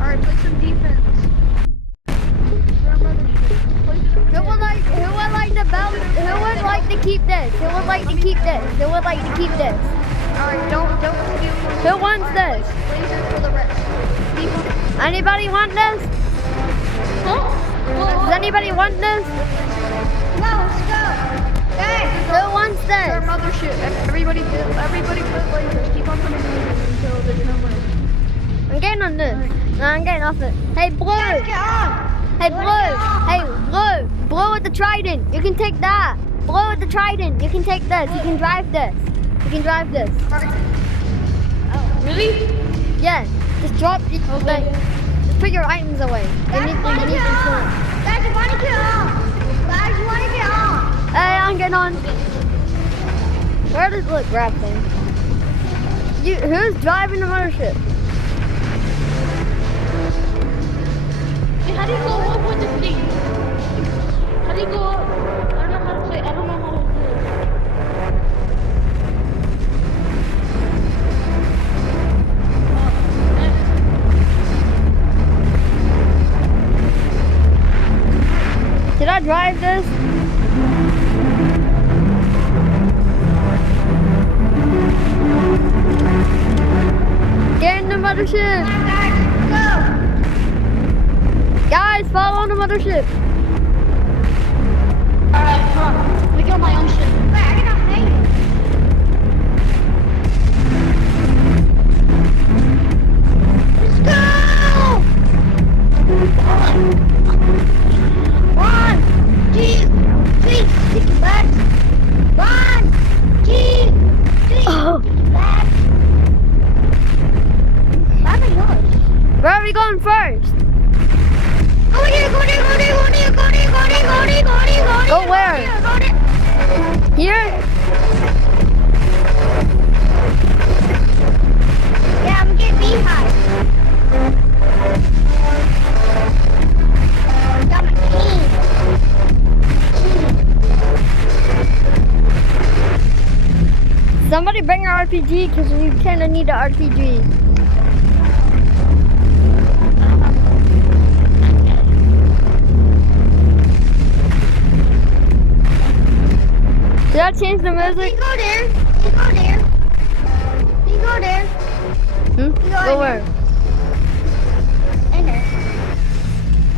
Alright, put some defense. Who would like to keep this? Who would like to keep this? Who would like to keep this? Alright, don't do Who wants this? lasers for the rest. People. Anybody want this? Does anybody want this? Let's go. Hey, Who wants our this? mothership. Everybody put lasers. Keep on putting lasers until there's no more. I'm getting on this. No, I'm getting off it. Hey, Blue. Guys, get on. Hey, Blue. Hey, Blue. Blue with the trident. You can take that. Blue with the trident. You can take this. You can drive this. You can drive this. Really? Yeah. Just drop. Like, just put your items away. You need to Guys, you want to get on. Hey, I'm getting on. Where does it grab thing? Who's driving the mothership? Hey, how do you go up with this thing? How do you go up? I don't know how to play. I don't know how to do Did I drive this? Get in the mothership! Guys, follow the mothership! Alright, come on. Let me get on my own shit. Let's go! 1, 2, 3, stick it back. 1, 2, 3, Oh. stick it back. Why am I yours? Where are we going first? Go there. Go where? Go there. Here? Yeah, I'm getting beehive. Got my key. Somebody bring our RPG because we kind of need an RPG. Did I change the You music? go there. Hmm? Go where? In there.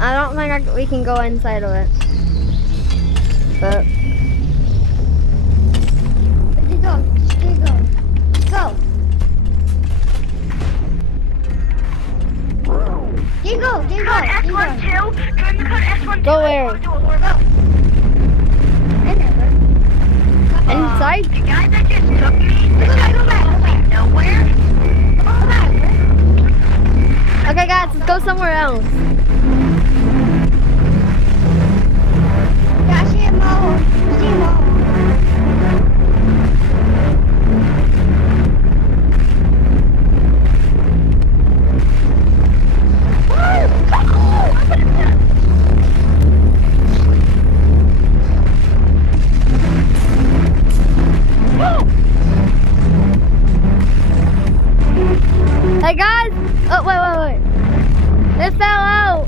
I don't think we can go inside of it. But Where'd you go? Go. You go. S12, join the code S12. go where? In there, bro. Inside? The guy that just took me, Go back. nowhere. Go back, bro. Okay, guys, let's go somewhere else. Yeah, I see him all. Hey, guys! Oh, wait. It fell out.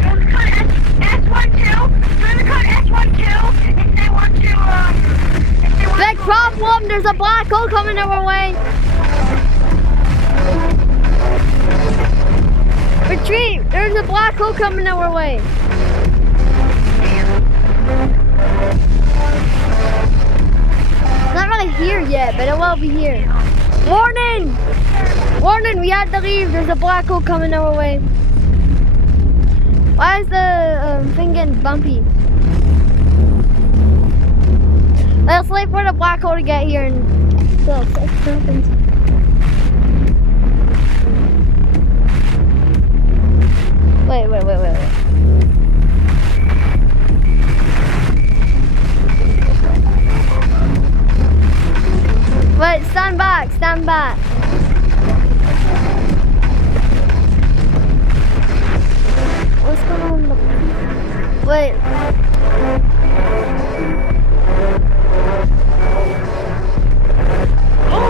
Join the code S12. Join the code S12 if they want to, Big problem, there's a black hole coming our way. Retreat, there's a black hole coming our way. It's not really here yet, but it will be here. Warning! Warning, we have to leave. There's a black hole coming our way. Why is the thing getting bumpy? Let's wait for the black hole to get here and so it happens. Wait. Wait, stand back. What's going on? Wait. Oh,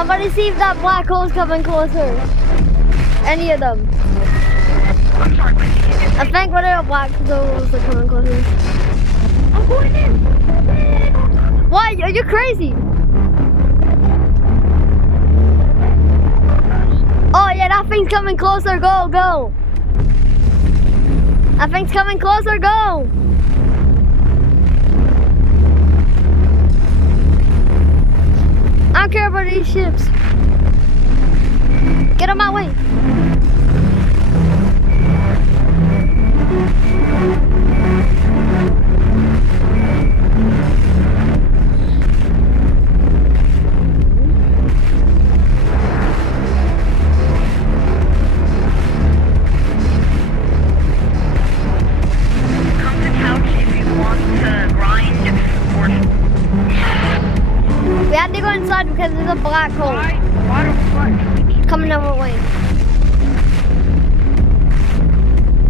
Somebody see if that black hole's coming closer. Any of them. I'm sorry, but I think one of the black holes are coming closer. I'm going in. Why? Are you crazy? Oh yeah, that thing's coming closer. Go, go. That thing's coming closer. Go. I don't care about these ships. Get on my way. Come to couch if you want to grind or We had to go inside because there's a black hole why do we need coming our way.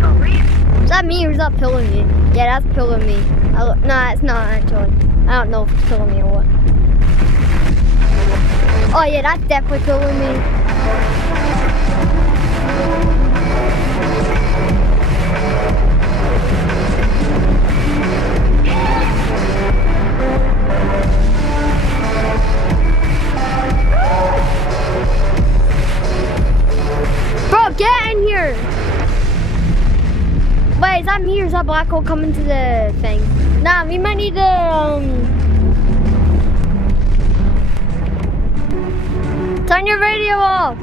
to leave? Is that me or is that pilling me? Yeah, that's pilling me. Nah, it's not actually. I don't know if it's pilling me or what. Oh yeah, that's definitely pilling me. Bro, get in here! Wait, is that me or is that black hole coming to the thing? Nah, we might need to, turn your radio off.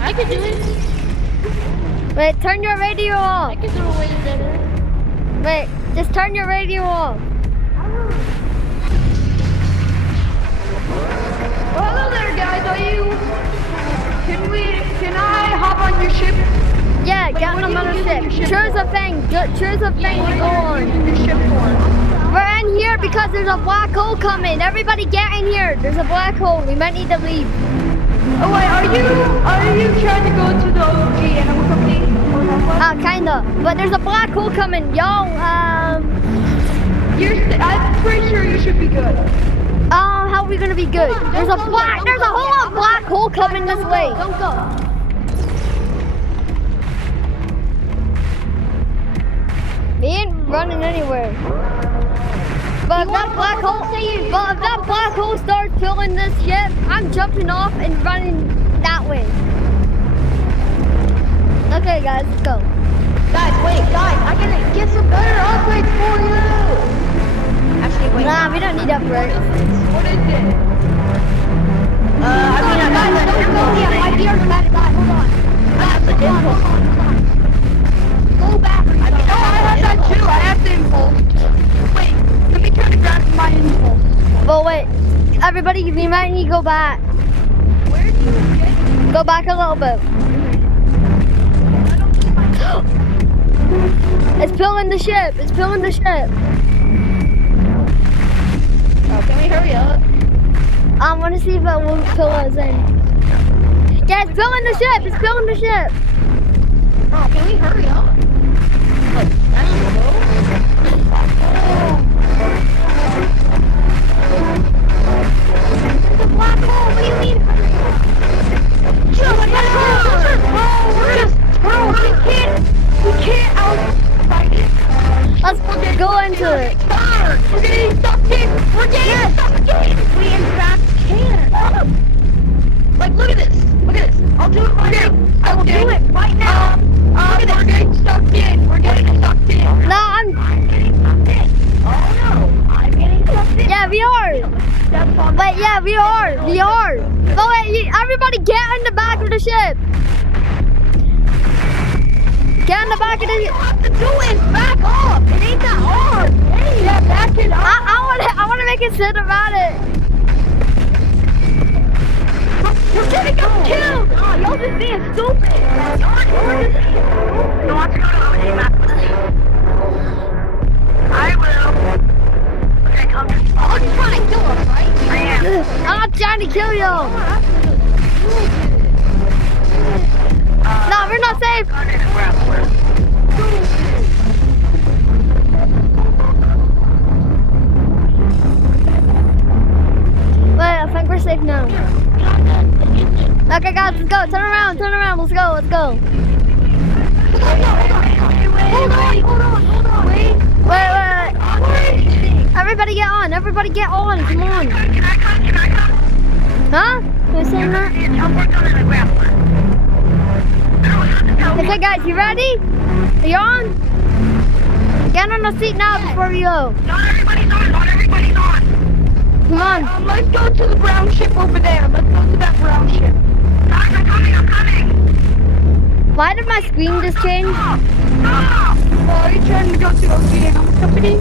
I can do it. Wait, turn your radio off. I can throw away the better. Wait, just turn your radio off. Well, hello there, guys. Can I hop on your ship? Yeah, get on another ship. Choose a thing. Choose a thing to go on. Your ship for? We're in here because there's a black hole coming. Everybody get in here. There's a black hole. We might need to leave. Oh wait, are you trying to go to the OG animal company? Or Northwest? Kinda. But there's a black hole coming. Yo, I'm pretty sure you should be good. how are we gonna be good? There's a whole black hole coming this way. Don't go. We ain't running anywhere. But if that black hole starts filling this ship, I'm jumping off and running that way. Okay, guys, let's go. Guys, I can get some better upgrades for you. Actually, wait. Nah, we don't need upgrades. What is it? I might be automatic. Hold on. Go back. I have that too. I have the impulse. Wait, let me try to grab my impulse. But wait, everybody, we might need to go back. Where do you get? Go back a little bit. It's pulling the ship. It's pulling the ship. Oh, can we hurry up? I want to see if it will pull us in. Yeah, it's pulling the ship. It's pulling the ship. Oh, can we hurry up? Like, I don't know. There's a black hole. What do you mean hurry up? We can't outfight it. Let's go into it. We're getting sucked in. We're getting sucked in. We in fact can. Like, look at this. Look at this. I'll do it right now. I will do it right now. We're getting sucked in. We're getting sucked in. No, I'm getting sucked in. Oh no, I'm getting sucked in. Yeah, we are. That's on Wait, yeah, we are. We are. But wait, everybody get in the back of the ship. Get in the back of the ship. All you have to do is back off. It ain't that hard. Hey, yeah, back it up. I want to make it cinematic. We're getting us killed. Oh, y'all just being stupid. Y'all just being stupid. You want to go to OG map with me? I will. Okay, come. Oh, you're trying to kill us, right? I am. I'm not trying to kill you. No, we're not safe. Gun and grappler. Okay, guys, let's go. Turn around. Let's go. Hold on. Wait. Wait. Everybody get on. Come on. Can I come? Huh? You saying that? Okay, guys, you ready? Are you on? Get on the seat now before we go. Not everybody's on. Come on. Let's go to the brown ship over there. Let's go to that brown ship. Guys, I'm coming. Why did my screen just change? Stop. Oh, are you trying to go to OCM company?